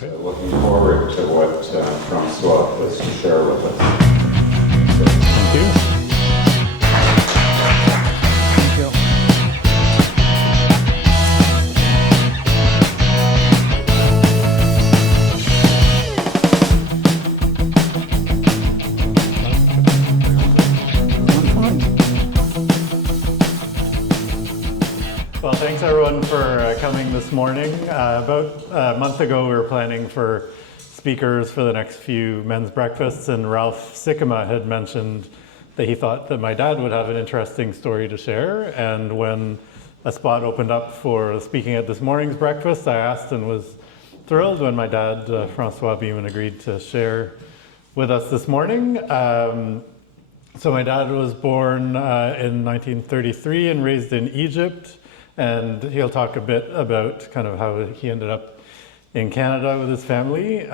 Looking forward to what Francois has to share with us. Thank you. Thank you. Well, thanks everyone for coming this morning. About a month ago, we were planning for speakers for the next few men's breakfasts, and Ralph Sikkema had mentioned that he thought that my dad would have an interesting story to share. And when a spot opened up for speaking at this morning's breakfast, I asked and was thrilled when my dad, Francois Behmann, agreed to share with us this morning. So my dad was born in 1933 and raised in Egypt. And he'll talk a bit about kind of how he ended up in Canada with his family.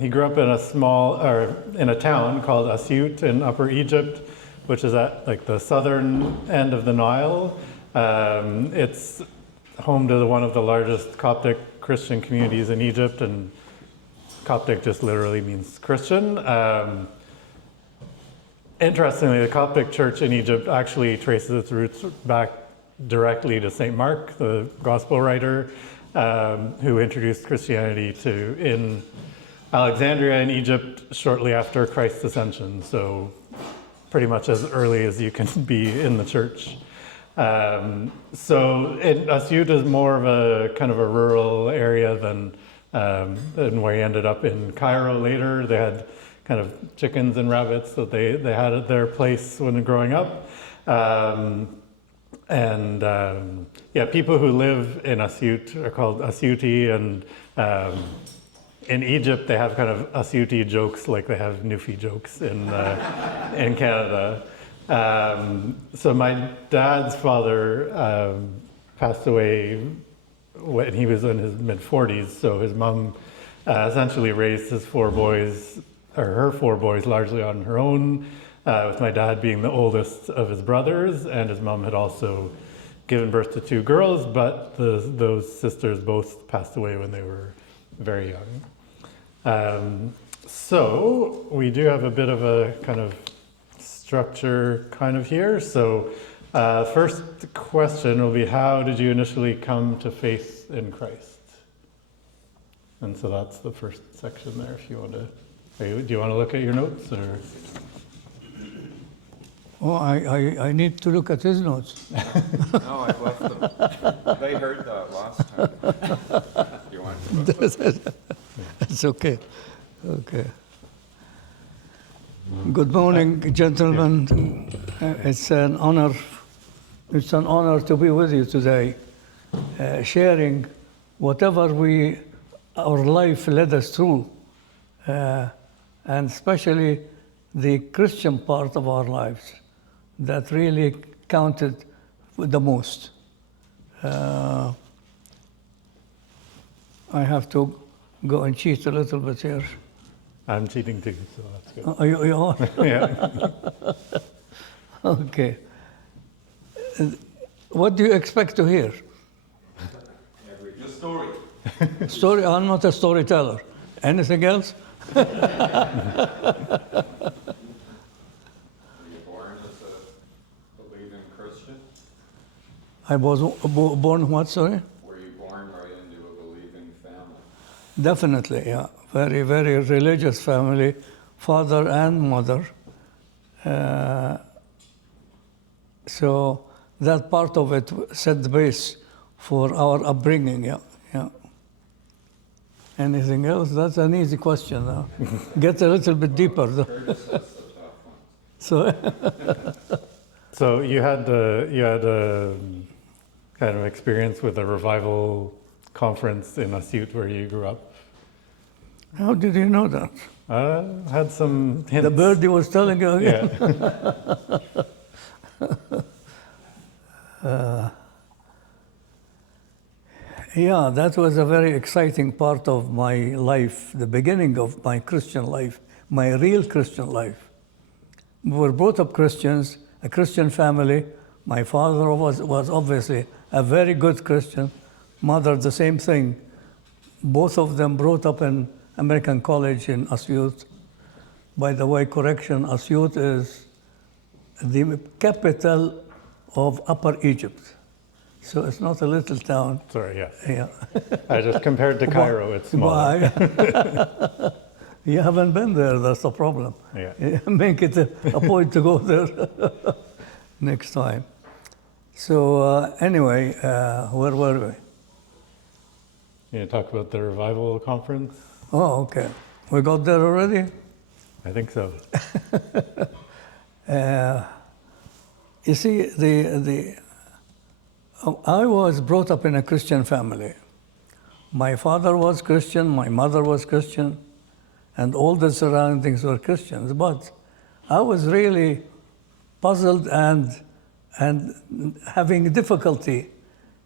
He grew up in a town called Asyut in Upper Egypt, which is at like the southern end of the Nile. It's home to one of the largest Coptic Christian communities in Egypt, and Coptic just literally means Christian. Interestingly, the Coptic church in Egypt actually traces its roots back directly to St. Mark, the gospel writer, who introduced Christianity in Alexandria in Egypt shortly after Christ's ascension. So pretty much as early as you can be in the church. So Asyut is more of a kind of a rural area than where he ended up in Cairo later. They had kind of chickens and rabbits that they had at their place when growing up. People who live in Asyut are called Asyuti, and in Egypt they have kind of Asyuti jokes like they have Newfie jokes in Canada. So my dad's father passed away when he was in his mid-40s, so his mom essentially raised his four boys, or her four boys, largely on her own. With my dad being the oldest of his brothers, and his mom had also given birth to two girls, but those sisters both passed away when they were very young. So we do have a bit of a kind of structure kind of here. So first question will be, how did you initially come to faith in Christ? And so that's the first section there, if you want to, do you want to look at your notes, or? Oh, I need to look at his notes. No, I left them. They heard that last time. You want to look? It's okay. Okay. Good morning, gentlemen. It's an honor. It's an honor to be with you today, sharing whatever our life led us through, and especially the Christian part of our lives that really counted the most. I have to go and cheat a little bit here. I'm cheating too, so that's good. Oh, you are? Yeah. Okay. What do you expect to hear? Your story. Story? I'm not a storyteller. Anything else? Were you born as a believing Christian? I was born what, sorry? Were you born right into a believing family? Definitely, yeah. Very, very religious family, father and mother. So that part of it set the base for our upbringing, yeah. Anything else? That's an easy question now. Get a little bit deeper, though. Curtis, that's the tough one. So you had a kind of experience with a revival conference in Asyut where you grew up. How did you know that? Had some hints. The birdie was telling you again? Yeah. Yeah, that was a very exciting part of my life, the beginning of my Christian life, my real Christian life. We were brought up Christians, a Christian family. My father was obviously a very good Christian. Mother, the same thing. both of them brought up in American College in Asyut. By the way, correction, Asyut is the capital of Upper Egypt. So it's not a little town. Sorry, yes. Yeah. I just compared to Cairo, it's smaller. Why? You haven't been there, that's the problem. Yeah. Make it a point to go there next time. So anyway, where were we? You talk about the revival conference? Oh, okay. We got there already? I think so. You see, I was brought up in a Christian family. My father was Christian, my mother was Christian, and all the surroundings were Christians. But I was really puzzled and having difficulty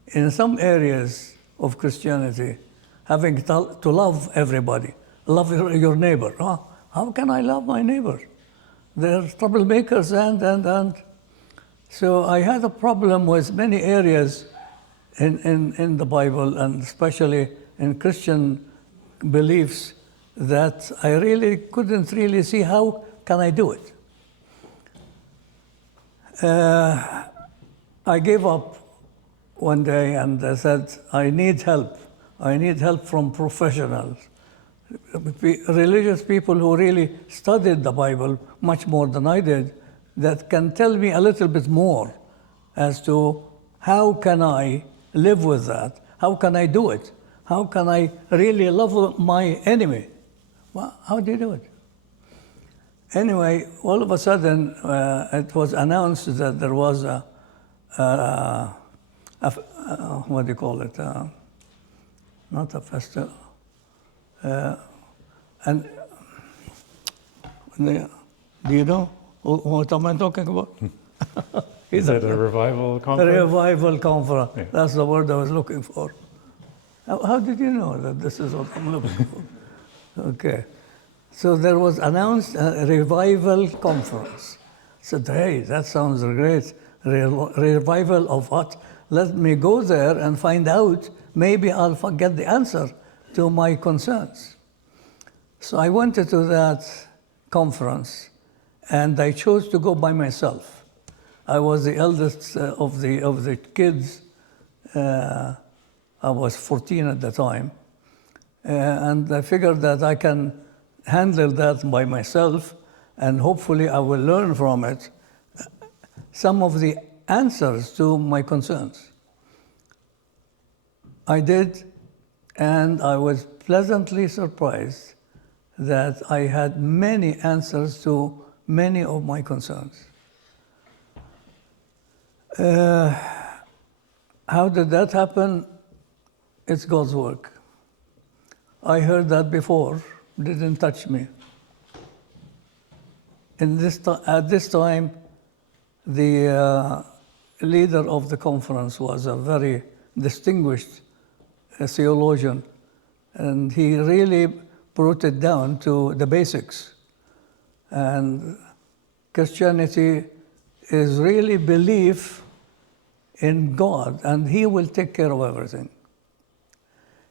in some areas of Christianity, having to love everybody, love your neighbor. Oh, how can I love my neighbor? They're troublemakers and. So I had a problem with many areas in the Bible, and especially in Christian beliefs, that I really couldn't really see how can I do it. I gave up one day and I said, I need help. I need help from professionals, religious people who really studied the Bible much more than I did, that can tell me a little bit more as to how can I live with that? How can I do it? How can I really love my enemy? Well, how do you do it? Anyway, all of a sudden, it was announced that there was what do you call it? Not a festival. And do you know what am I talking about? Is it a revival A conference? revival conference. Yeah. That's the word I was looking for. How did you know that this is what I'm looking for? Okay. So there was announced a revival conference. I said, hey, that sounds great. Revival of what? Let me go there and find out. Maybe I'll get the answer to my concerns. So I went to that conference, and I chose to go by myself. I was the eldest of the kids. I was 14 at the time. And I figured that I can handle that by myself, and hopefully I will learn from it some of the answers to my concerns. I did, and I was pleasantly surprised that I had many answers to many of my concerns. How did that happen? It's God's work. I heard that before, didn't touch me. At this time, the leader of the conference was a very distinguished theologian, and he really brought it down to the basics. And Christianity is really belief in God, and He will take care of everything.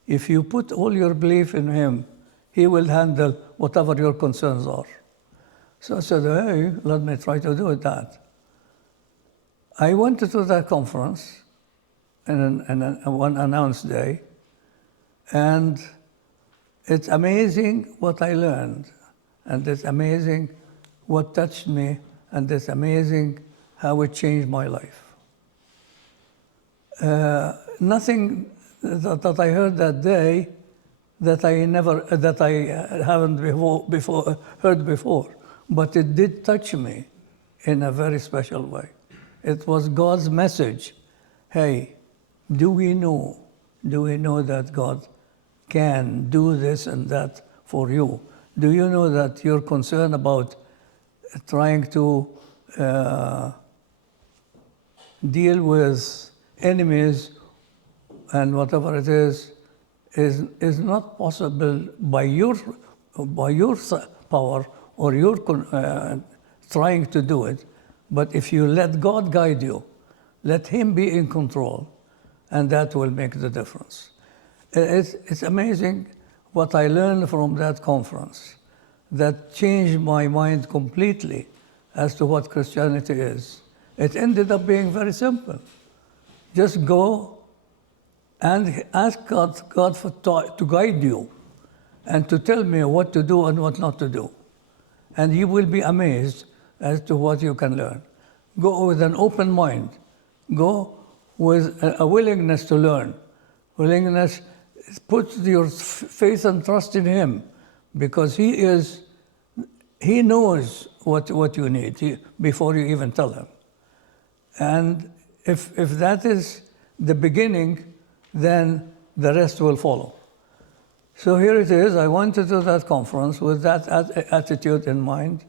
If you put all your belief in Him, He will handle whatever your concerns are. So I said, hey, let me try to do that. I went to that conference on one announced day, and it's amazing what I learned, and it's amazing what touched me, and it's amazing how it changed my life. Nothing that I heard that day that I haven't heard before, but it did touch me in a very special way. It was God's message. Hey, do we know that God can do this and that for you? Do you know that you're concerned about trying to deal with enemies and whatever it is not possible by your power or your trying to do it, but if you let God guide you, let Him be in control, and that will make the difference. It's amazing what I learned from that conference that changed my mind completely as to what Christianity is. It ended up being very simple. Just go and ask God to guide you and to tell me what to do and what not to do. And you will be amazed as to what you can learn. Go with an open mind. Go with a willingness to learn. Willingness, put your faith and trust in Him, because He knows what you need before you even tell Him. And if that is the beginning, then the rest will follow. So here it is. I went to that conference with that attitude in mind,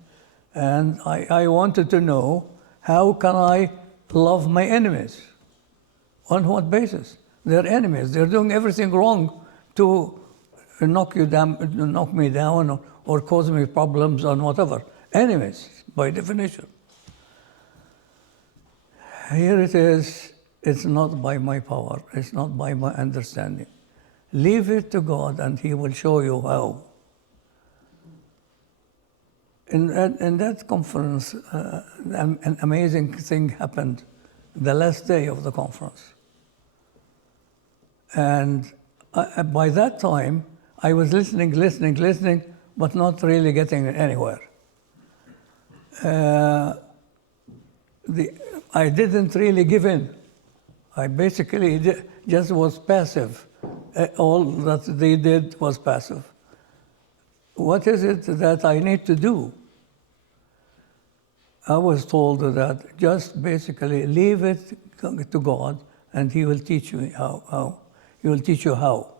and I wanted to know, how can I love my enemies? On what basis? They're enemies. They're doing everything wrong to knock me down or cause me problems and whatever. Enemies, by definition. Here it is. It's not by my power. It's not by my understanding. Leave it to God, and He will show you how. In that conference, an amazing thing happened the last day of the conference. And by that time, I was listening, but not really getting anywhere. I didn't really give in. I basically just was passive. All that they did was passive. What is it that I need to do? I was told that just basically leave it to God, and He will teach you how. He will teach you how.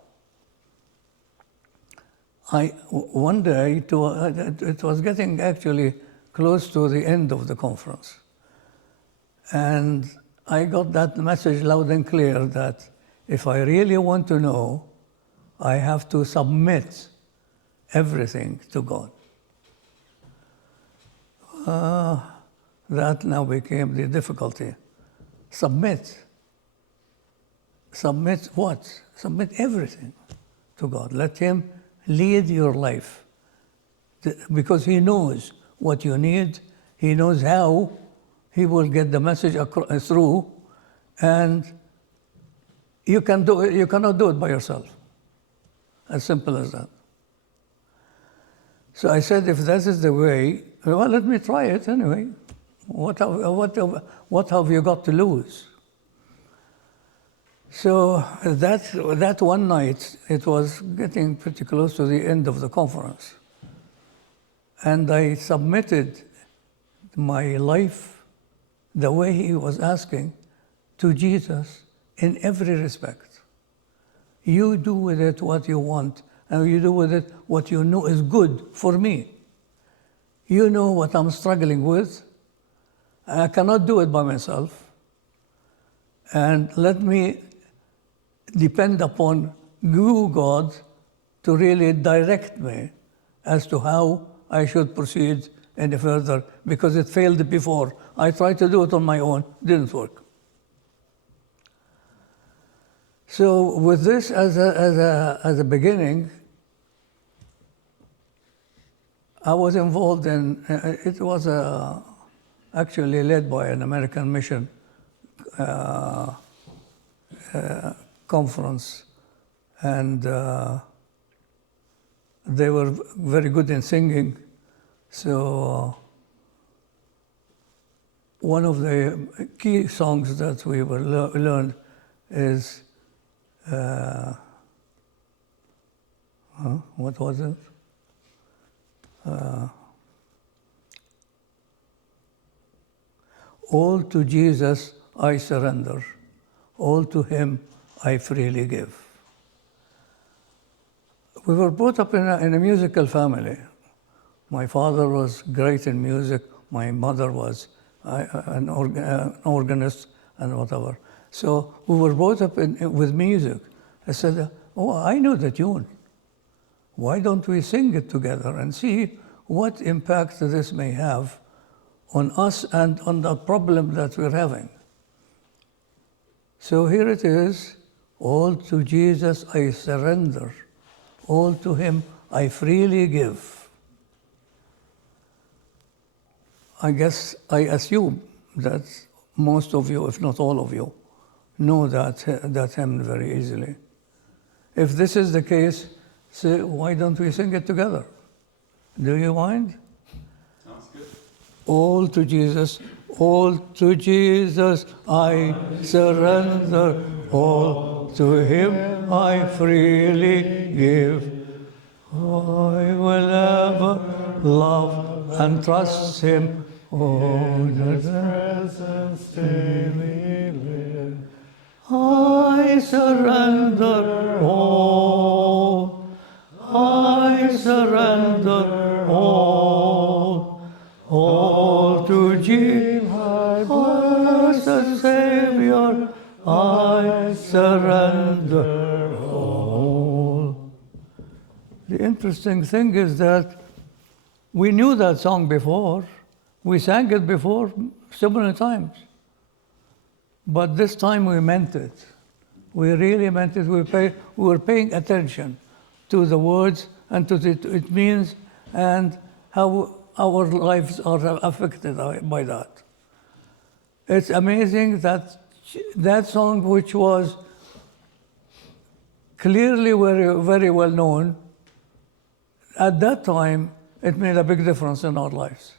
One day, it was getting actually close to the end of the conference, and I got that message loud and clear that if I really want to know, I have to submit everything to God. That now became the difficulty. Submit. Submit what? Submit everything to God. Let Him lead your life. Because He knows what you need. He knows how He will get the message through. And you cannot do it by yourself. As simple as that. So I said, if that is the way, well, let me try it anyway. What have you got to lose? So that one night, it was getting pretty close to the end of the conference. And I submitted my life the way He was asking to Jesus in every respect. You do with it what you want, and you do with it what you know is good for me. You know what I'm struggling with. I cannot do it by myself. And let me depend upon you, God, to really direct me as to how I should proceed any further, because it failed before. I tried to do it on my own, didn't work. So with this as a beginning, I was involved in, it was actually led by an American mission conference, and they were very good in singing. So one of the key songs that we learned is, what was it? All to Jesus I surrender, all to Him I freely give. We were brought up in a musical family. My father was great in music. My mother was an organist and whatever. So we were brought up with music. I said, oh, I know the tune. Why don't we sing it together and see what impact this may have on us and on the problem that we're having? So here it is. All to Jesus I surrender. All to him I freely give. I assume that most of you, if not all of you, know that hymn very easily. If this is the case, say, why don't we sing it together? Do you mind? Sounds good. All to Jesus I surrender. All to him I freely give. I will ever love and trust him. Oh, his presence daily live. I surrender all. I surrender all to Jesus, my blessed Savior. I surrender all. The interesting thing is that we knew that song before. We sang it before so many times. But this time we meant it. We really meant it. We were paying attention to the words and to it means and how our lives are affected by that. It's amazing that that song, which was clearly very, very well known, at that time, it made a big difference in our lives.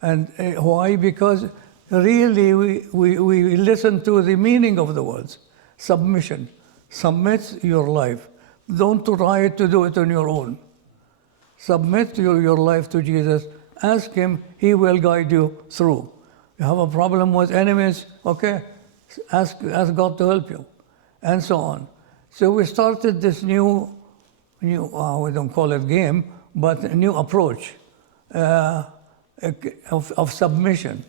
And why? Because really we listen to the meaning of the words. Submission. Submit your life. Don't try to do it on your own. Submit your life to Jesus. Ask him, he will guide you through. You have a problem with enemies, okay? Ask God to help you, and so on. So we started this new we don't call it game, but a new approach of submission.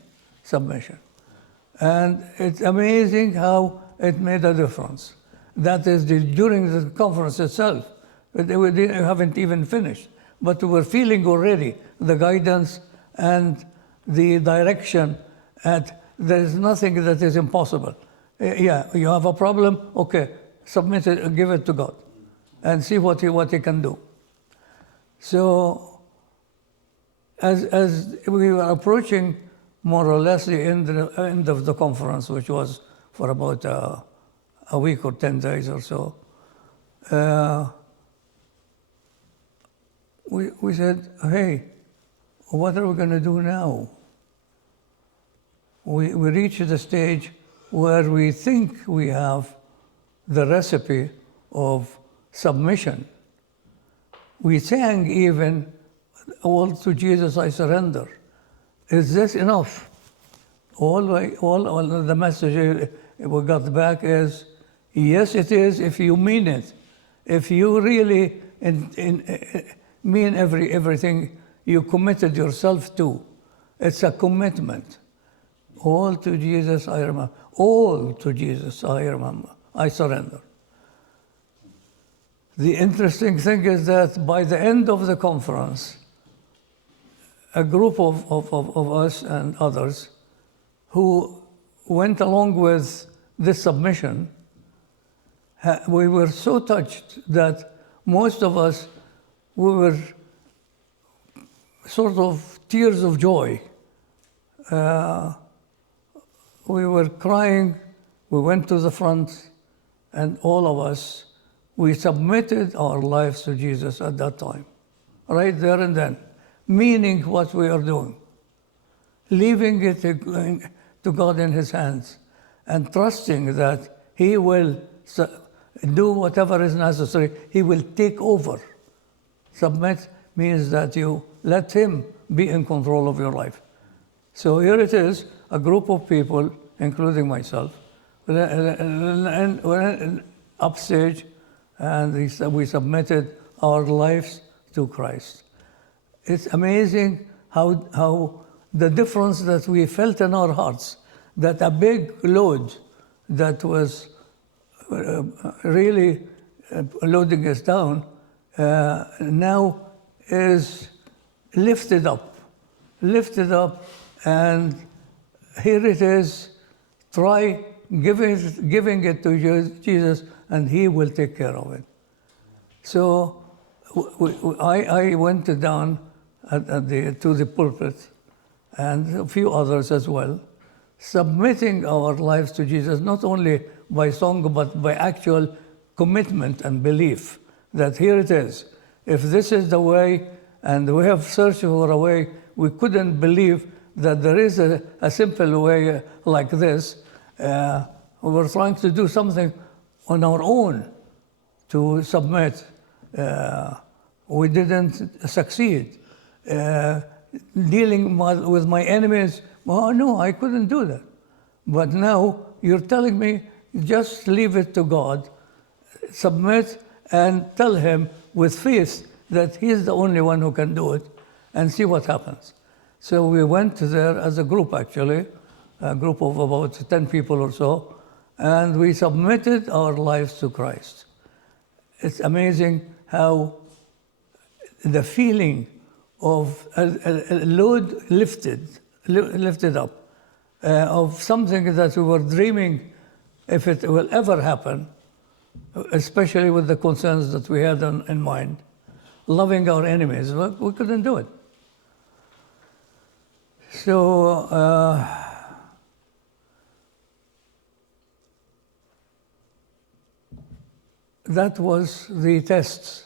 And it's amazing how it made a difference. That is, during the conference itself, we haven't even finished, but we were feeling already the guidance and the direction, and there is nothing that is impossible. Yeah, you have a problem, okay, submit it, give it to God, and see what he can do. So, as we were approaching more or less the end of the conference, which was for about a week or 10 days or so, we said, hey, what are we going to do now? We reached the stage where we think we have the recipe of submission. We sang even, all to Jesus I surrender. Is this enough? All the message we got back is, yes, it is if you mean it. If you really mean everything you committed yourself to. It's a commitment. All to Jesus I remember. All to Jesus I remember. I surrender. The interesting thing is that by the end of the conference, a group of us and others who went along with this submission, we were so touched that most of us, we were sort of tears of joy. We were crying, we went to the front, and all of us, we submitted our lives to Jesus at that time, right there and then, meaning what we are doing, leaving it to God in his hands, and trusting that he will do whatever is necessary. He will take over. Submit means that you let him be in control of your life. So here it is, a group of people, including myself, went upstage, and we submitted our lives to Christ. It's amazing how the difference that we felt in our hearts, that a big load that was really loading us down, now is lifted up, and here it is. Try giving it to Jesus, and he will take care of it. So I went down to the pulpit, and a few others as well, submitting our lives to Jesus, not only by song, but by actual commitment and belief that here it is. If this is the way, and we have searched for a way, we couldn't believe that there is a simple way like this. We were trying to do something on our own to submit. We didn't succeed. Dealing with my enemies, well, no, I couldn't do that. But now you're telling me, just leave it to God, submit, and tell him with faith that he's the only one who can do it, and see what happens. So we went there as a group, actually, a group of about 10 people or so, and we submitted our lives to Christ. It's amazing how the feeling of a load lifted up, of something that we were dreaming if it will ever happen, especially with the concerns that we had in mind, loving our enemies. We couldn't do it. So that was the test.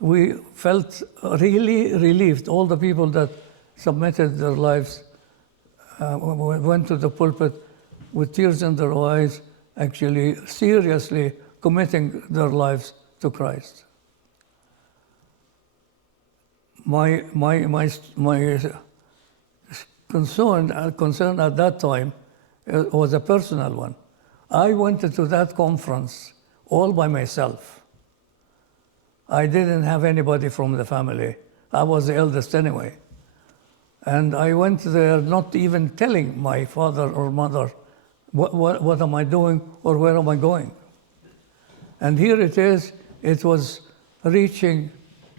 We felt really relieved. All the people that submitted their lives went to the pulpit with tears in their eyes, actually seriously committing their lives to Christ. My concern at that time was a personal one. I went to that conference all by myself. I didn't have anybody from the family. I was the eldest anyway. And I went there not even telling my father or mother what am I doing or where am I going. And here it is, it was reaching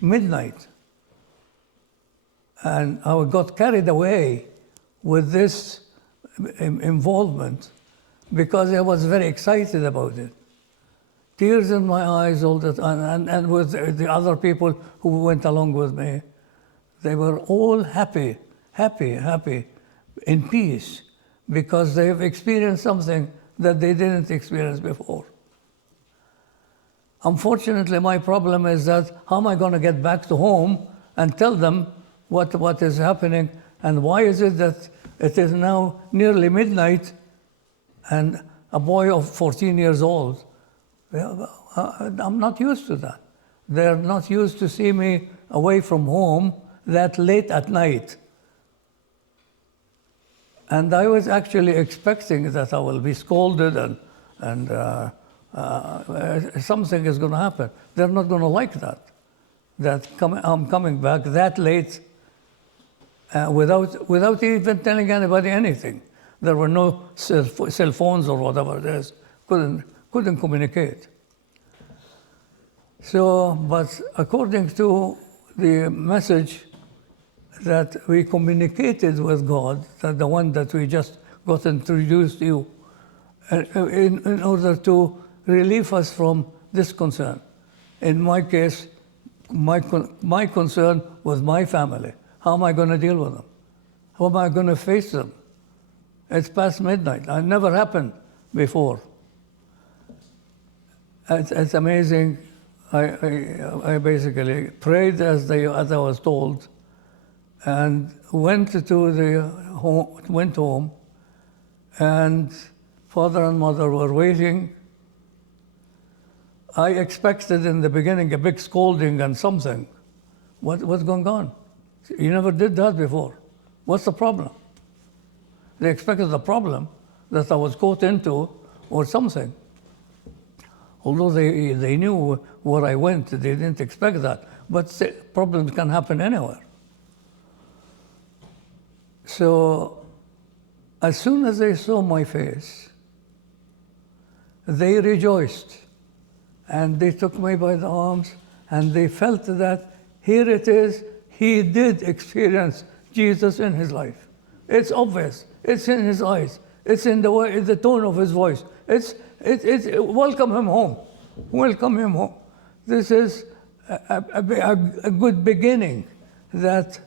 midnight. And I got carried away with this involvement because I was very excited about it. Tears in my eyes all the time, and with the other people who went along with me. They were all happy, in peace, because they have experienced something that they didn't experience before. Unfortunately, my problem is that how am I going to get back to home and tell them what is happening, and why is it that it is now nearly midnight and a boy of 14 years old, I'm not used to that. They're not used to see me away from home that late at night. And I was actually expecting that I will be scolded and something is going to happen. They're not going to like that I'm coming back that late without even telling anybody anything. There were no cell phones or whatever it is. Couldn't communicate. So, but according to the message that we communicated with God, that the one that we just got introduced to you, in order to relieve us from this concern. In my case, my concern was my family. How am I going to deal with them? How am I going to face them? It's past midnight. It never happened before. It's amazing. I basically prayed as I was told, and went home, and father and mother were waiting. I expected in the beginning a big scolding and something. What's going on? You never did that before. What's the problem? They expected the problem that I was caught into or something. Although they knew where I went, they didn't expect that. But problems can happen anywhere. So as soon as they saw my face, they rejoiced. And they took me by the arms, and they felt that here it is, he did experience Jesus in his life. It's obvious. It's in his eyes. It's in the way, the tone of his voice. It's welcome him home. Welcome him home. This is a good beginning that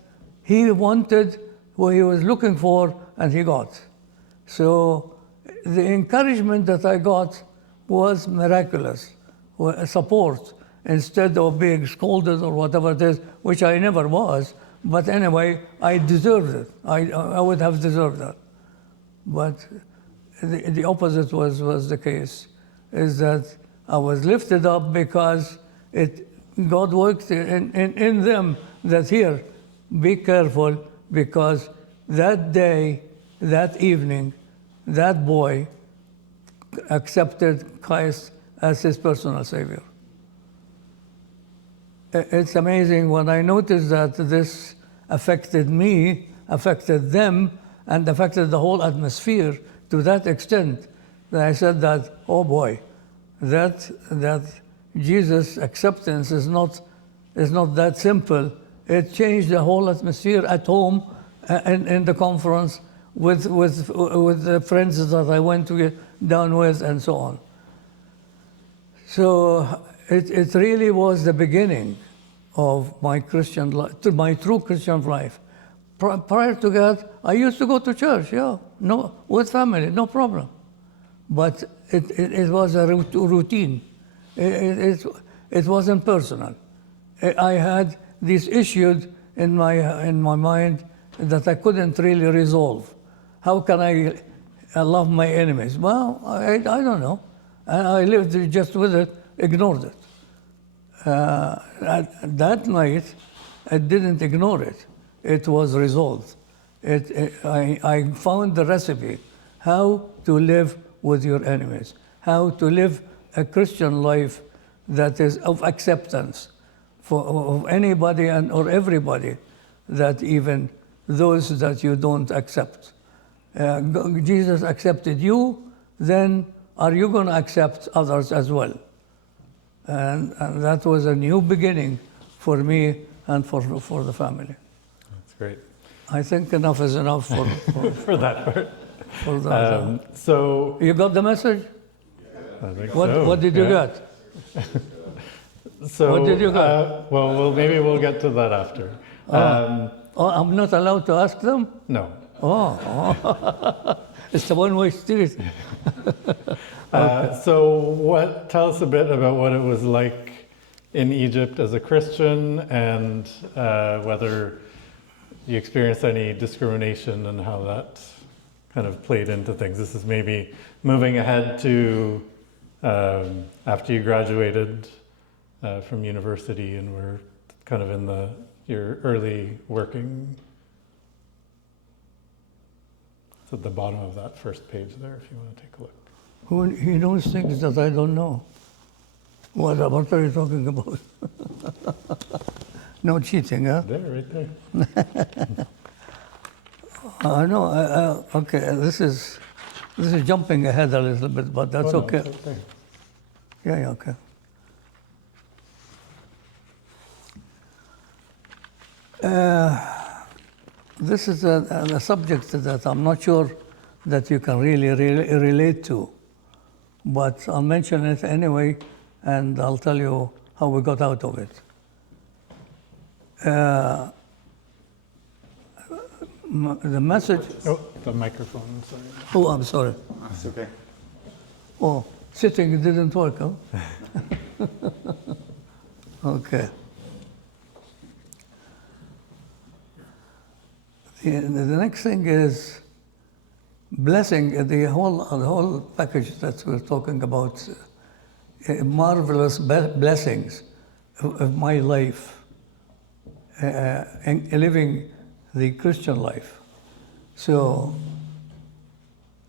he wanted, what he was looking for, and he got. So the encouragement that I got was miraculous, support, instead of being scolded or whatever it is, which I never was. But anyway, I deserved it. I would have deserved that. But the opposite was the case, is that I was lifted up because God worked in them that here, be careful, because that day, that evening, that boy accepted Christ as his personal Savior. It's amazing when I noticed that this affected me, affected them, and affected the whole atmosphere to that extent that I said that, oh boy, that Jesus' acceptance is not that simple. It changed the whole atmosphere at home and in the conference with the friends that I went down with and so on. So it really was the beginning of my Christian life, my true Christian life. Prior to that, I used to go to church, with family, no problem. But it was a routine. It wasn't personal. I had these issues in my mind that I couldn't really resolve. How can I love my enemies? Well, I don't know. I lived just with it, ignored it. That night, I didn't ignore it. It was resolved. I found the recipe, how to live with your enemies, how to live a Christian life that is of acceptance of anybody or everybody, that even those that you don't accept. Jesus accepted you, then are you going to accept others as well? And that was a new beginning for me and for the family. That's great. I think enough is enough for For that part. for that. So You got the message? I think What, so, what did you yeah. get? So, What did you get? well, maybe we'll get to that after. Oh, I'm not allowed to ask them? No. Oh. It's a one-way street. So tell us a bit about what it was like in Egypt as a Christian, and whether you experienced any discrimination and how that kind of played into things. This is maybe moving ahead to after you graduated from university and were kind of in your early working. It's at the bottom of that first page there, if you want to take a look. He knows things that I don't know. What are you talking about? No cheating, huh? There, right there. I know. Okay, this is jumping ahead a little bit, but that's Oh, no, okay. it's right there. Yeah, okay. This is a subject that I'm not sure that you can really relate to, but I'll mention it anyway, and I'll tell you how we got out of it. The message. Oh, the microphone, I'm sorry. Oh, I'm sorry. That's okay. Oh, sitting didn't work, huh? Okay. The next thing is blessing, the whole package that we're talking about, marvelous blessings of my life, and living the Christian life. So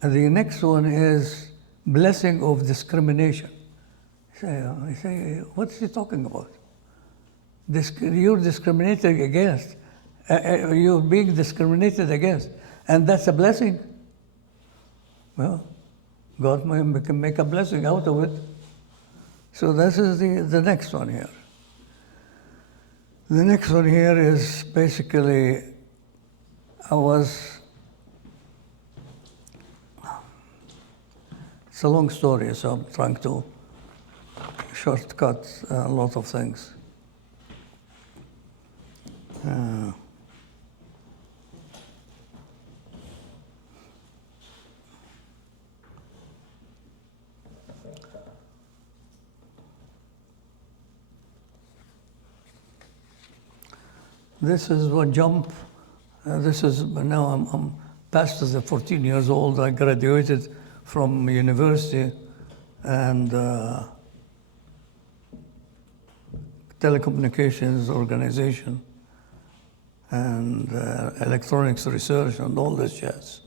the next one is blessing of discrimination. I say, what's he talking about? You're discriminated against. You're being discriminated against, and that's a blessing. Well, God can make a blessing out of it. So this is the next one here. The next one here is basically, I was It's a long story, so I'm trying to shortcut a lot of things. This is what jump. This is now I'm past the 14 years old. I graduated from university and telecommunications organization and electronics research and all this jazz.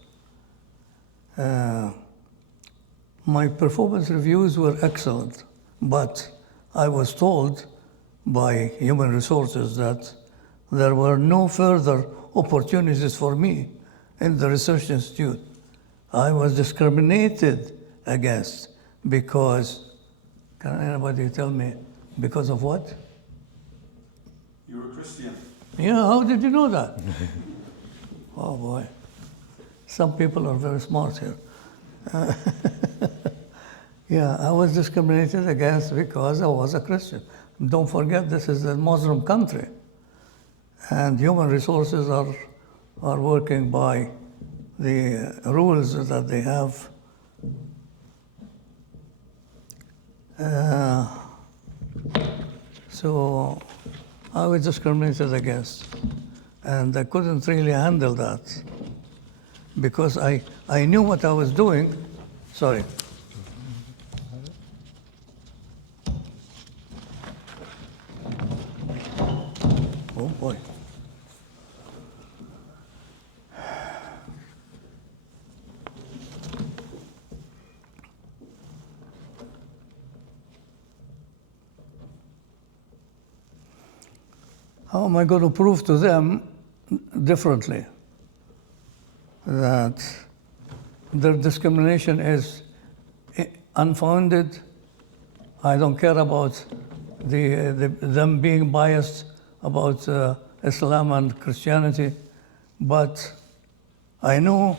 My performance reviews were excellent, but I was told by human resources that there were no further opportunities for me in the research institute. I was discriminated against because, can anybody tell me, because of what? You were Christian. Yeah, how did you know that? Oh boy, some people are very smart here. Yeah, I was discriminated against because I was a Christian. Don't forget, this is a Muslim country. And human resources are working by the rules that they have. So I was discriminated against. And I couldn't really handle that because I knew what I was doing. Sorry. Oh boy. How am I going to prove to them differently that their discrimination is unfounded? I don't care about them being biased about Islam and Christianity, but I know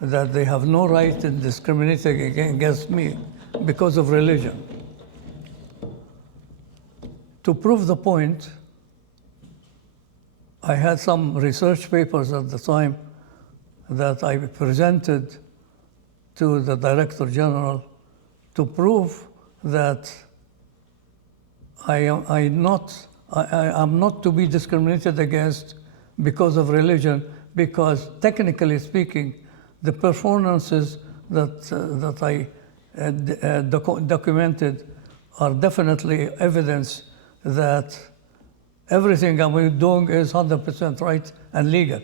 that they have no right in discriminating against me because of religion. To prove the point, I had some research papers at the time that I presented to the Director General to prove that I am not to be discriminated against because of religion, because technically speaking, the performances that I documented are definitely evidence that everything I'm doing is 100% right and legal,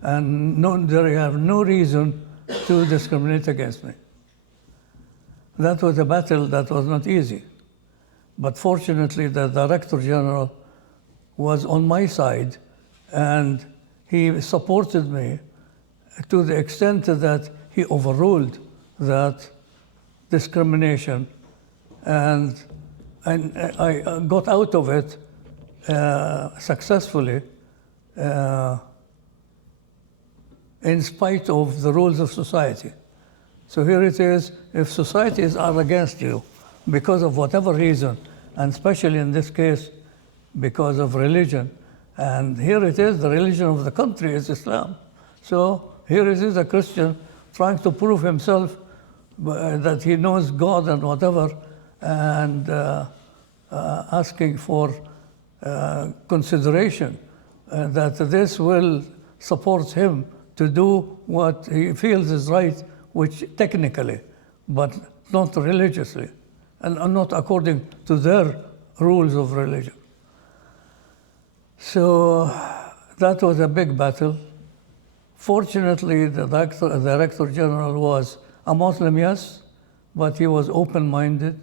and they have no reason to discriminate against me. That was a battle that was not easy, but fortunately the Director General was on my side and he supported me to the extent that he overruled that discrimination, and I got out of it successfully in spite of the rules of society. So here it is, if societies are against you because of whatever reason, and especially in this case because of religion, and here it is, the religion of the country is Islam. So here it is, a Christian trying to prove himself that he knows God and whatever, and asking for consideration that this will support him to do what he feels is right, which technically, but not religiously, and not according to their rules of religion. So that was a big battle. Fortunately, the Director General was a Muslim, yes, but he was open-minded.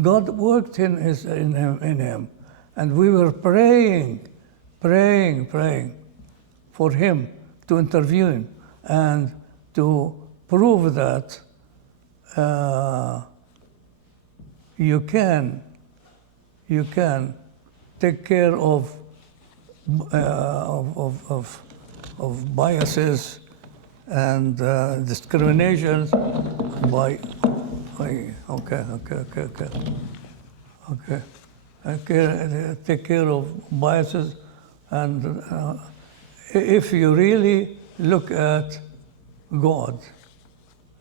God worked in him. And we were praying for him to intervene and to prove that you can take care of biases and discriminations by, okay. Take care of biases, and if you really look at God,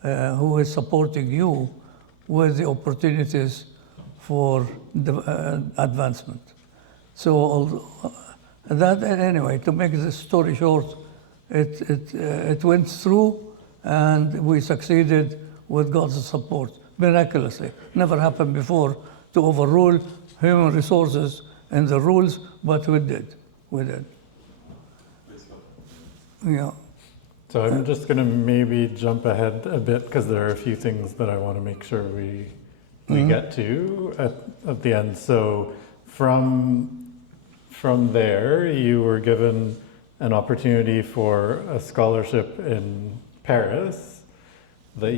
who is supporting you with the opportunities for advancement. So that, anyway, to make this story short, it went through, and we succeeded with God's support, miraculously. Never happened before to overrule human resources and the rules, but we did. Yeah. So I'm just going to maybe jump ahead a bit, because there are a few things that I want to make sure we get to at the end. So from there, you were given an opportunity for a scholarship in Paris that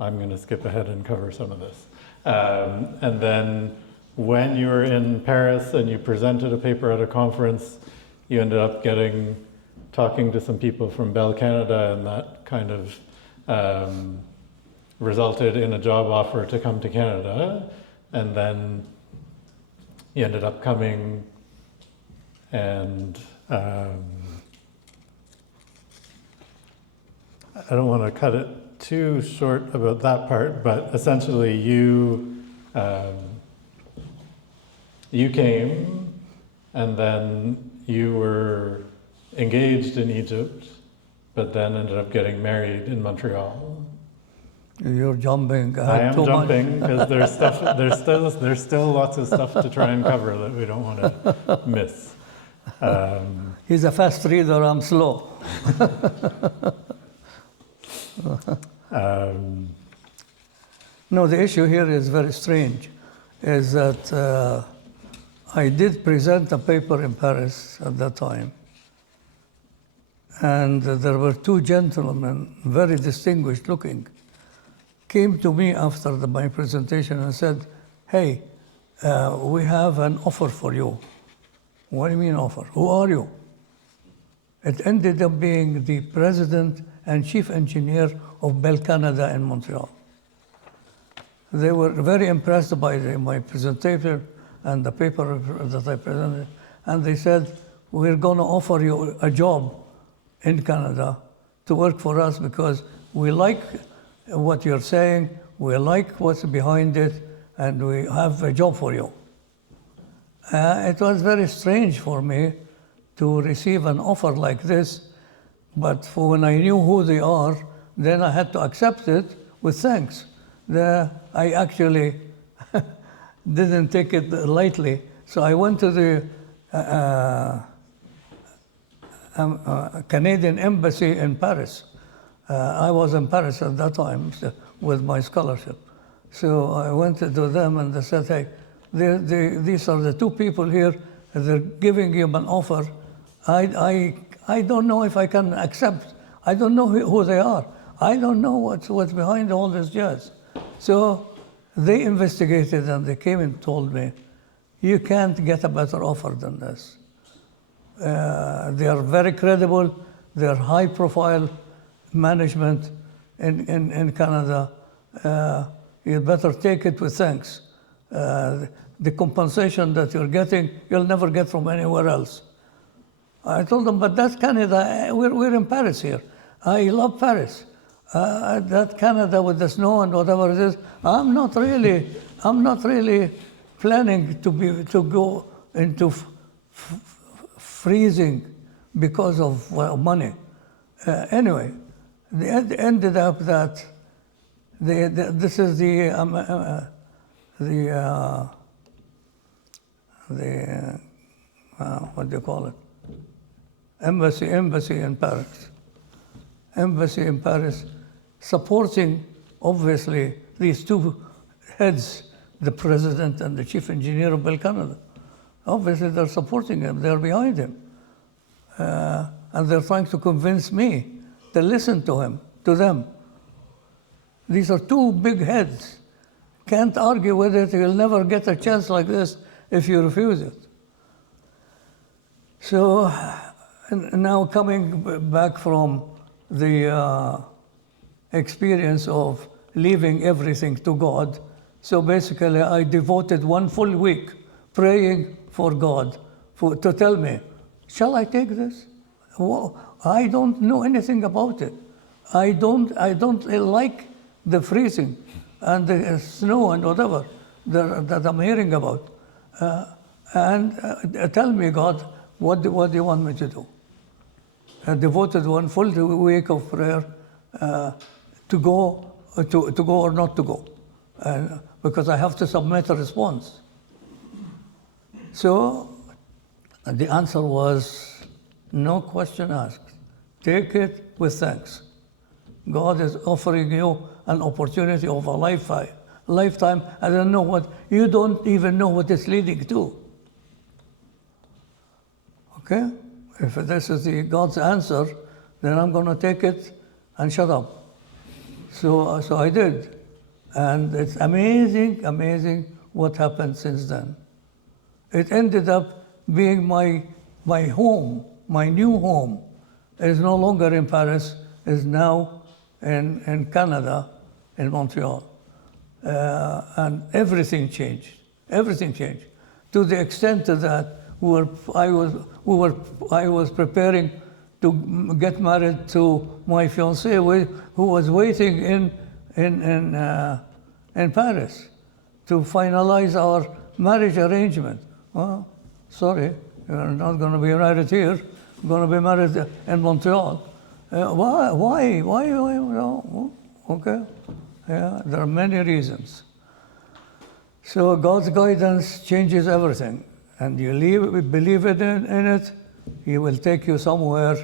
I'm going to skip ahead and cover some of this. And then when you were in Paris and you presented a paper at a conference, you ended up talking to some people from Bell Canada, and that kind of resulted in a job offer to come to Canada. And then you ended up coming, and I don't want to cut it too short about that part, but essentially you came, and then you were engaged in Egypt, but then ended up getting married in Montreal. You're jumping. I am jumping because there's still lots of stuff to try and cover that we don't want to miss. He's a fast reader, I'm slow. No, the issue here is very strange, is that I did present a paper in Paris at that time, and there were two gentlemen, very distinguished looking, came to me after my presentation and said, "Hey, we have an offer for you." "What do you mean offer? Who are you?" It ended up being the president and chief engineer of Bell Canada in Montreal. They were very impressed by my presentation and the paper that I presented, and they said, "We're going to offer you a job in Canada to work for us because we like what you're saying, we like what's behind it, and we have a job for you." It was very strange for me to receive an offer like this, but when I knew who they are, then I had to accept it with thanks. I actually didn't take it lightly, so I went to the Canadian Embassy in Paris. I was in Paris at that time with my scholarship. So I went to them and they said, "Hey, these are the two people here, they're giving you an offer. I don't know if I can accept. I don't know who they are. I don't know what's behind all this jazz." So they investigated and they came and told me, "You can't get a better offer than this. They are very credible, they are high profile management in Canada. You better take it with thanks. The compensation that you're getting, you'll never get from anywhere else." I told them, "But that's Canada, we're in Paris here. I love Paris. That Canada with the snow and whatever it is, I'm not really planning to go into freezing because of money." Anyway, it ended up that this is what do you call it? Embassy in Paris. Embassy in Paris supporting, obviously, these two heads, the president and the chief engineer of Bell Canada. Obviously, they're supporting him, they're behind him. And they're trying to convince me to listen to them. These are two big heads. Can't argue with it, you'll never get a chance like this if you refuse it. So now coming back from the experience of leaving everything to God. So basically, I devoted one full week praying for God to tell me, shall I take this? Well, I don't know anything about it. I don't like the freezing and the snow and whatever that I'm hearing about. Tell me, God, what do you want me to do? I devoted one full week of prayer to go or not to go, because I have to submit a response. So the answer was no question asked. Take it with thanks. God is offering you an opportunity of a lifetime. I don't know what, you don't even know what it's leading to. Okay? If this is God's answer, then I'm going to take it and shut up. So I did. And it's amazing what happened since then. It ended up being my home, my new home. It is no longer in Paris, it is now in Canada, in Montreal. And everything changed. Everything changed. To the extent that I was preparing to get married to my fiancée, who was waiting in Paris to finalize our marriage arrangement. Well, sorry, you're not going to be married here. You're going to be married in Montreal. Why? No. Okay. Yeah, there are many reasons. So God's guidance changes everything. And you believe in it, He will take you somewhere,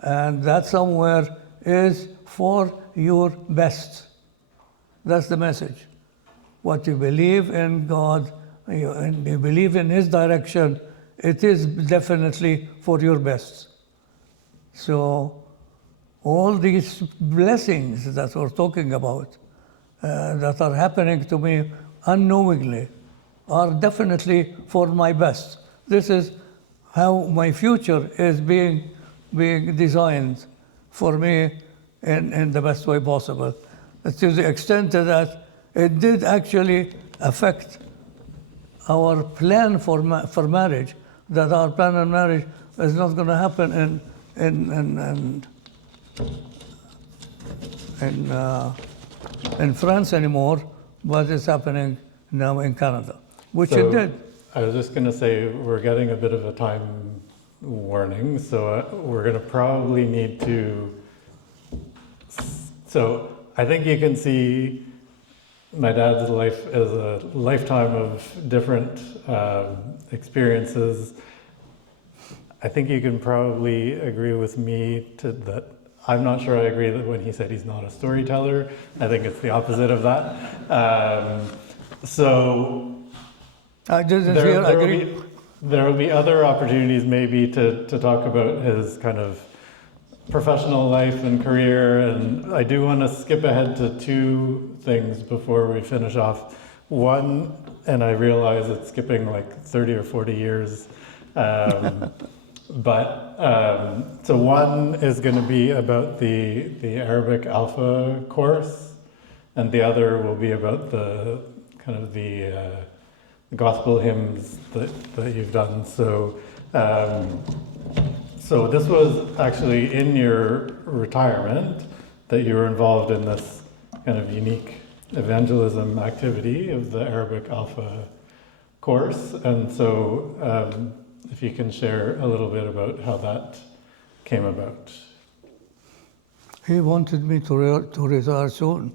and that somewhere is for your best. That's the message. What you believe in God, and you believe in His direction, it is definitely for your best. So all these blessings that we're talking about, that are happening to me unknowingly, are definitely for my best. This is how my future is being designed for me in the best way possible. To the extent that it did actually affect our plan for marriage, that our plan on marriage is not going to happen in France anymore, but it's happening now in Canada, which it did. I was just going to say, we're getting a bit of a time warning, so we're going to probably need to... So I think you can see my dad's life as a lifetime of different experiences. I think you can probably agree with me that I'm not sure I agree that when he said he's not a storyteller. I think it's the opposite of that. So I didn't agree. There will be other opportunities maybe to talk about his kind of professional life and career, and I do want to skip ahead to two things before we finish off. One, and I realize it's skipping like 30 or 40 years, so one is going to be about the Arabic Alpha course, and the other will be about the kind of the gospel hymns that you've done. So this was actually in your retirement that you were involved in this kind of unique evangelism activity of the Arabic Alpha course. And so if you can share a little bit about how that came about. He wanted me to retire soon.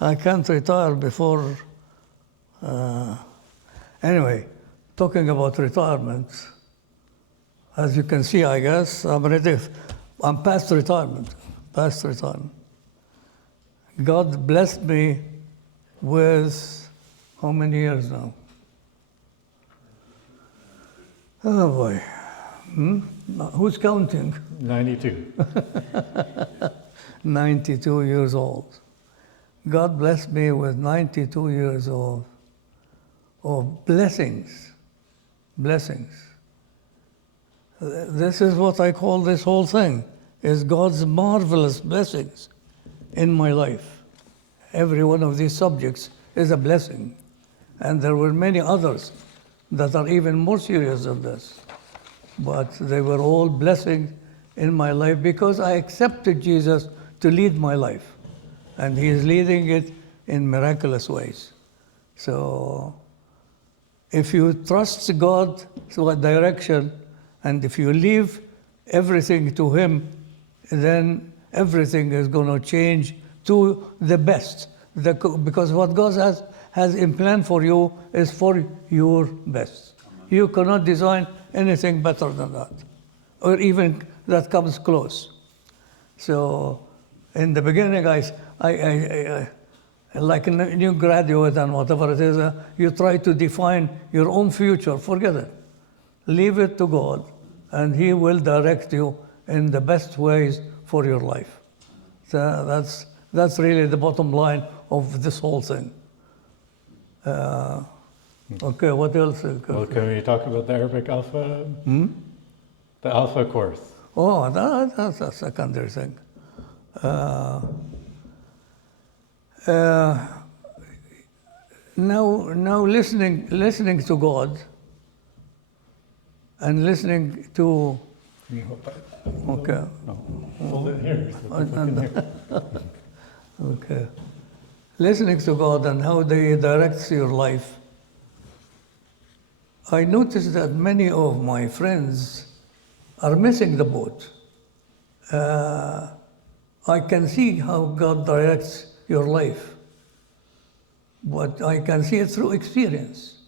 I can't retire before... Anyway, talking about retirement, as you can see, I guess, I'm past retirement. God blessed me with, how many years now? Oh boy. Who's counting? 92. 92 years old. God blessed me with 92 years of blessings. This is what I call this whole thing, is God's marvelous blessings in my life. Every one of these subjects is a blessing. And there were many others that are even more serious than this. But they were all blessings in my life because I accepted Jesus to lead my life. And he is leading it in miraculous ways. So if you trust God's direction, and if you leave everything to him, then everything is going to change to the best. Because what God has in plan for you is for your best. You cannot design anything better than that, or even that comes close. So in the beginning, I like a new graduate and whatever it is, you try to define your own future. Forget it. Leave it to God, and he will direct you in the best ways for your life. So that's really the bottom line of this whole thing. Okay, what else? Well, can we talk about the Arabic Alpha? The Alpha course. Oh, that's a secondary thing. Now listening to God and listening to. Can you hold that? Okay. Hold it here. So people can hear. Okay. Listening to God and how they direct your life. I noticed that many of my friends are missing the boat. I can see how God directs your life, but I can see it through experience.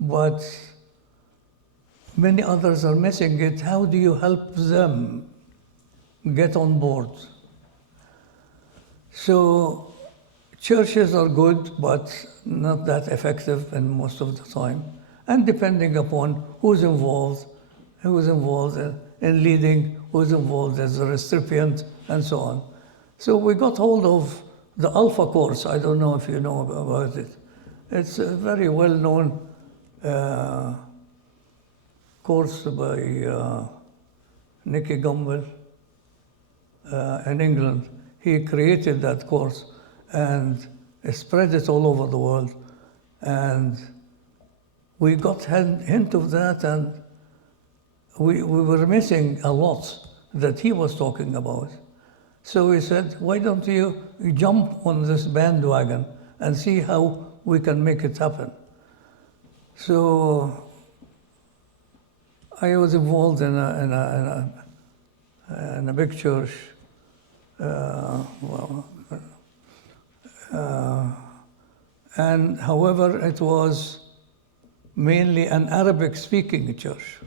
But many others are missing it. How do you help them get on board? So churches are good, but not that effective in most of the time. And depending upon who's involved in leading, who's involved as a recipient, and so on. So we got hold of the Alpha course. I don't know if you know about it. It's a very well-known course by Nicky Gumbel in England. He created that course and spread it all over the world. And we got hint of that, and we were missing a lot that he was talking about. So we said, why don't you jump on this bandwagon and see how we can make it happen? So I was involved in a big church. And however, it was mainly an Arabic-speaking church.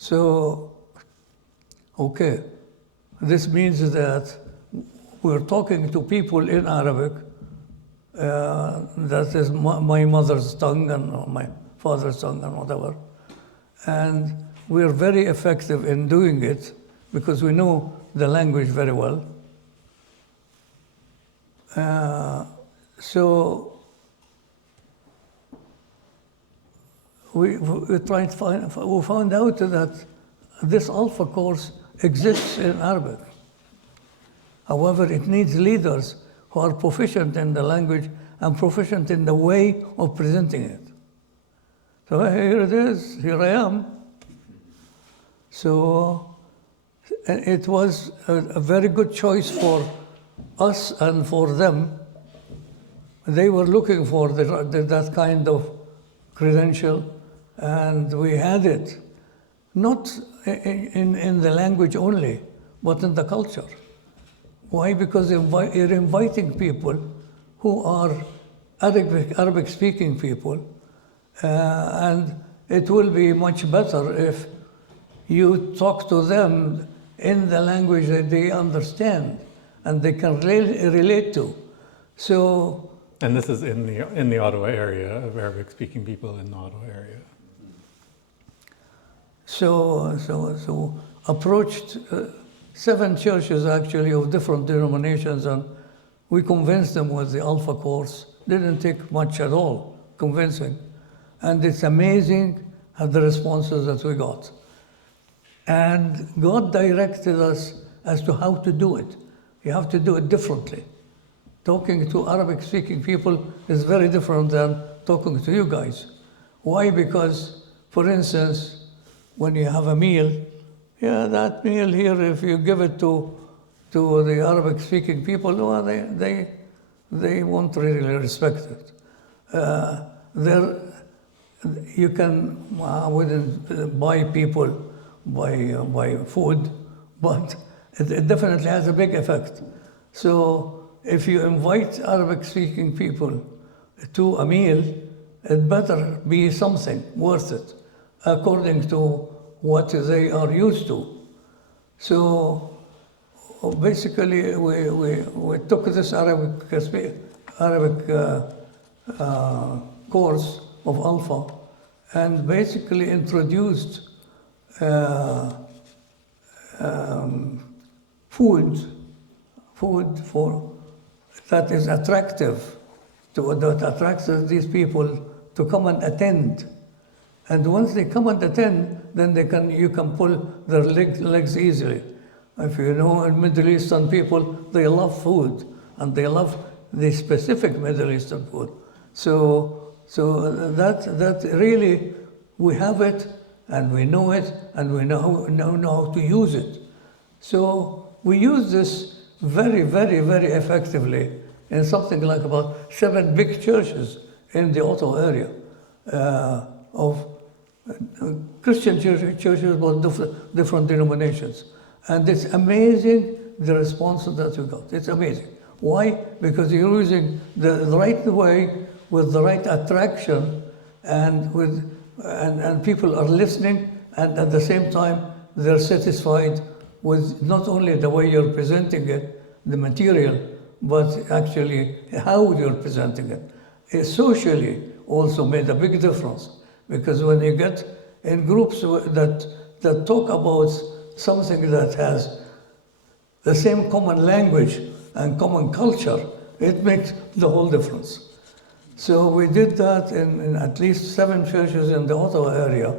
So, okay, this means that we're talking to people in Arabic. That is my mother's tongue and my father's tongue and whatever. And we're very effective in doing it because we know the language very well. So we found out that this Alpha course exists in Arabic. However, it needs leaders who are proficient in the language and proficient in the way of presenting it. So here it is, here I am. So it was a very good choice for us and for them. They were looking for that kind of credential, and we had it, not in the language only, but in the culture. Why? Because you're inviting people who are Arabic-speaking people, and it will be much better if you talk to them in the language that they understand and they can relate to. So. And this is in the Ottawa area, of Arabic-speaking people in the Ottawa area. So approached 7 churches actually of different denominations, and we convinced them with the Alpha course. Didn't take much at all convincing, and it's amazing had the responses that we got. And God directed us as to how to do it. You have to do it differently. Talking to Arabic-speaking people is very different than talking to you guys. Why? Because, for instance, when you have a meal, that meal here, if you give it to the Arabic-speaking people, well, they won't really respect it. You can, I wouldn't buy people by food, but it definitely has a big effect. So if you invite Arabic-speaking people to a meal, it better be something worth it, according to what they are used to. So basically, we took this Arabic course of Alpha and basically introduced food for that is attractive that attracts these people to come and attend. And once they come and attend, then you can pull their legs easily. If you know, in Middle Eastern people, they love food, and they love the specific Middle Eastern food. So that really, we have it, and we know it, and we know how to use it. So we use this very, very, very effectively in something like about 7 big churches in the Ottawa area of Christian churches, but different denominations. And it's amazing the response that we got. It's amazing. Why? Because you're using the right way with the right attraction, and people are listening, and at the same time they're satisfied with not only the way you're presenting it, the material, but actually how you're presenting it. It socially also made a big difference, because when you get in groups that talk about something that has the same common language and common culture, it makes the whole difference. So we did that in at least 7 churches in the Ottawa area,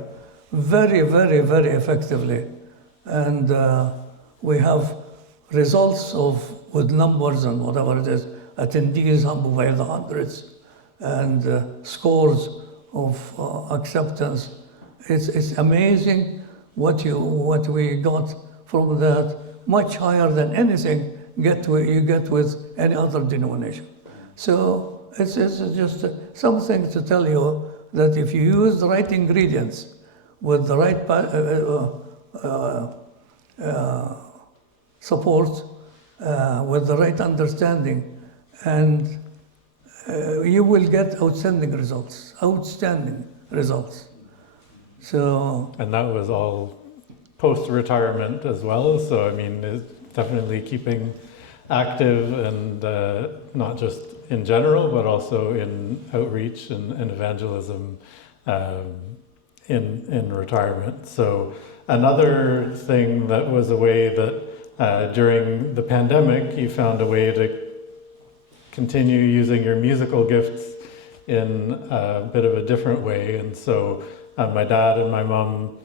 very, very, very effectively. And we have results with numbers and whatever it is, attendees by the hundreds, and scores of acceptance. It's amazing what we got from that, much higher than anything you get with any other denomination. So it's just something to tell you that if you use the right ingredients with the right support, with the right understanding, and you will get outstanding results. So, and that was all post-retirement as well. So I mean, it's definitely keeping active, and not just in general, but also in outreach and evangelism in retirement. So another thing that was a way that during the pandemic you found a way to continue using your musical gifts in a bit of a different way. And so my dad and my mom,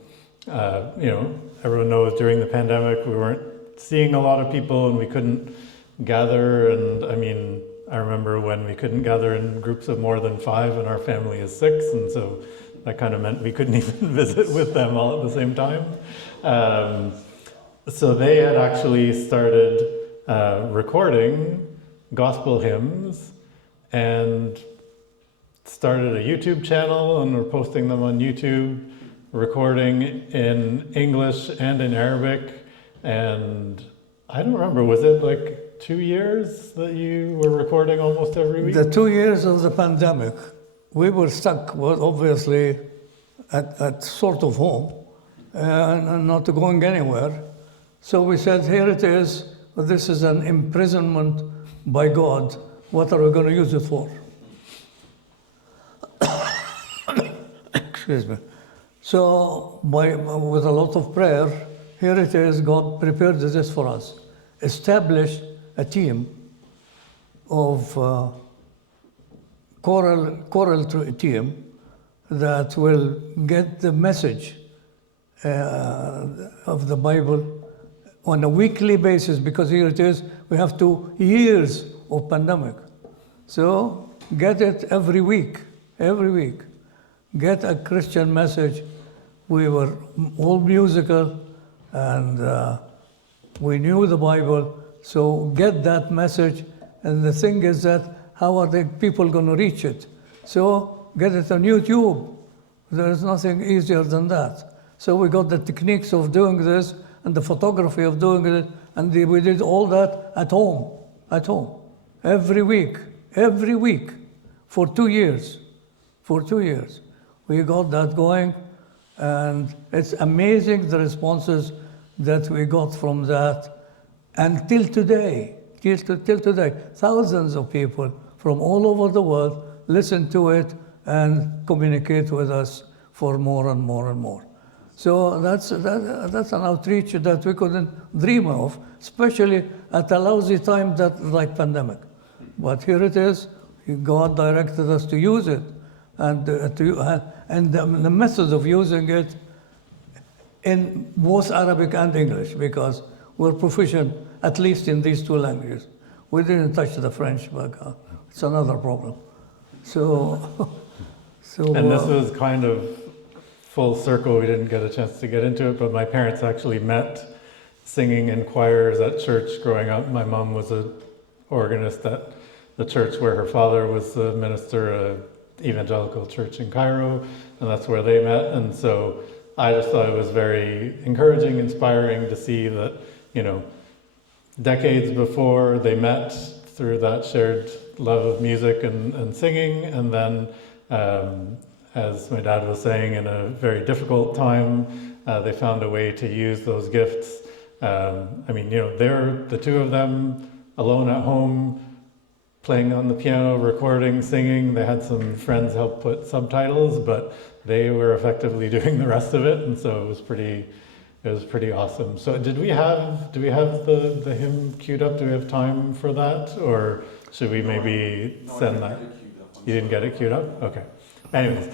everyone knows during the pandemic we weren't seeing a lot of people, and we couldn't gather. And I mean, I remember when we couldn't gather in groups of more than 5, and our family is 6, and so that kind of meant we couldn't even visit with them all at the same time. So they had actually started recording gospel hymns and started a YouTube channel, and we're posting them on YouTube, recording in English and in Arabic. And I don't remember, was it like 2 years that you were recording almost every week? The 2 years of the pandemic, we were stuck, obviously, at sort of home, and not going anywhere. So we said, here it is, this is an imprisonment by God. What are we going to use it for? Excuse me. So with a lot of prayer, here it is, God prepared this for us. Established a team of choral team that will get the message of the Bible on a weekly basis, because here it is, we have 2 years of pandemic. So get it every week. Get a Christian message. We were all musical and we knew the Bible, so get that message. And the thing is that how are the people going to reach it? So get it on YouTube. There is nothing easier than that. So we got the techniques of doing this and the photography of doing it, and we did all that at home, every week, for 2 years. We got that going, and it's amazing the responses that we got from that until today. Till today, thousands of people from all over the world listen to it and communicate with us for more and more and more. So that's an outreach that we couldn't dream of, especially at a lousy time like pandemic. But here it is. God directed us to use it, and the methods of using it in both Arabic and English, because we're proficient at least in these 2 languages. We didn't touch the French, but it's another problem. And this was kind of full circle. We didn't get a chance to get into it, but my parents actually met singing in choirs at church growing up. My mom was an organist at the church where her father was the minister, an evangelical church in Cairo, and that's where they met. And so I just thought it was very encouraging, inspiring to see that, decades before they met through that shared love of music and singing, and then as my dad was saying, in a very difficult time, they found a way to use those gifts. They're the 2 of them alone at home, playing on the piano, recording, singing. They had some friends help put subtitles, but they were effectively doing the rest of it, and so it was pretty awesome. So do we have the hymn queued up? Do we have time for that, or should we maybe send that? You didn't get it queued up? Okay. Anyways,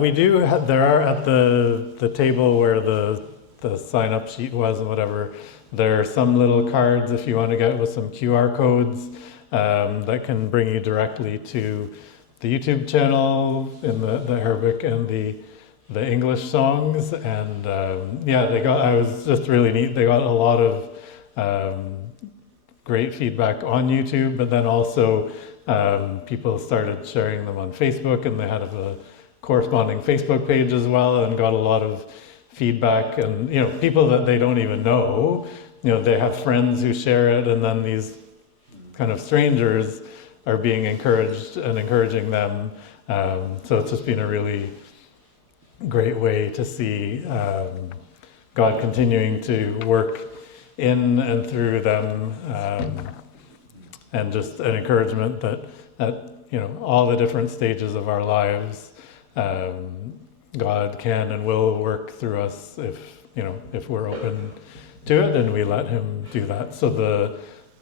we do have, there are at the table where the sign-up sheet was and whatever, there are some little cards if you want to get with some QR codes that can bring you directly to the YouTube channel in the Arabic and the English songs. And I was just really neat. They got a lot of great feedback on YouTube, but then also people started sharing them on Facebook, and they had a corresponding Facebook page as well, and got a lot of feedback. And people that they don't even know, they have friends who share it, and then these kind of strangers are being encouraged and encouraging them. So it's just been a really great way to see God continuing to work in and through them, and just an encouragement that at all the different stages of our lives, God can and will work through us if we're open to it and we let Him do that. So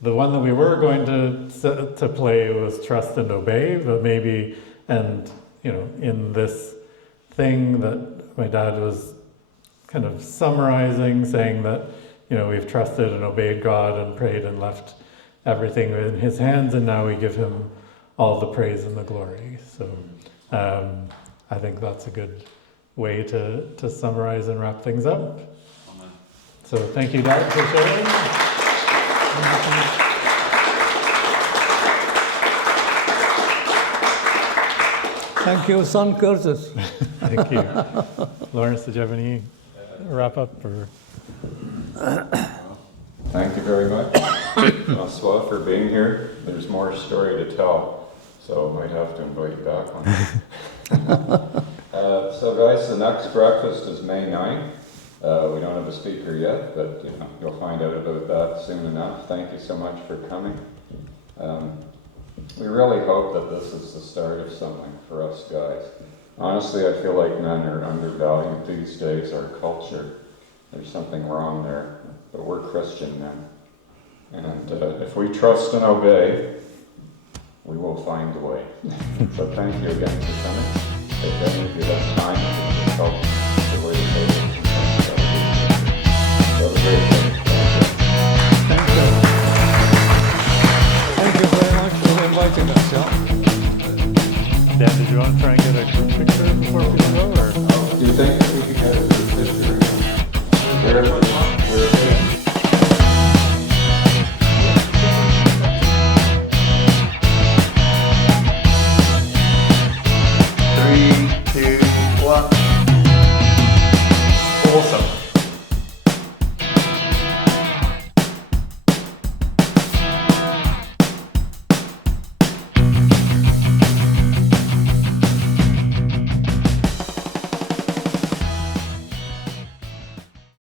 the one that we were going to play was Trust and Obey, but maybe, and in this thing that my dad was kind of summarizing, saying that we've trusted and obeyed God and prayed and left everything in His hands, and now we give Him all the praise and the glory. So I think that's a good way to summarize and wrap things up. Amen. So thank you, Dad, for sharing. Thank you, son Curtis. Thank you. Lawrence, did you have any wrap up or? Thank you very much, Francois, for being here. There's more story to tell, so I might have to invite you back one. So guys, the next breakfast is May 9th. We don't have a speaker yet, but you'll find out about that soon enough. Thank you so much for coming. We really hope that this is the start of something for us guys. Honestly, I feel like men are undervalued these days, our culture. There's something wrong there, but we're Christian men. And if we trust and obey, we will find a way. So thank you again for coming. if any of you have time, to just help the way the tables and so great things. Thank you. Thank you very much for inviting us. Yeah. Dan, did you want to try and get a group picture before we go, or? Do you think that we could get a good picture? Very much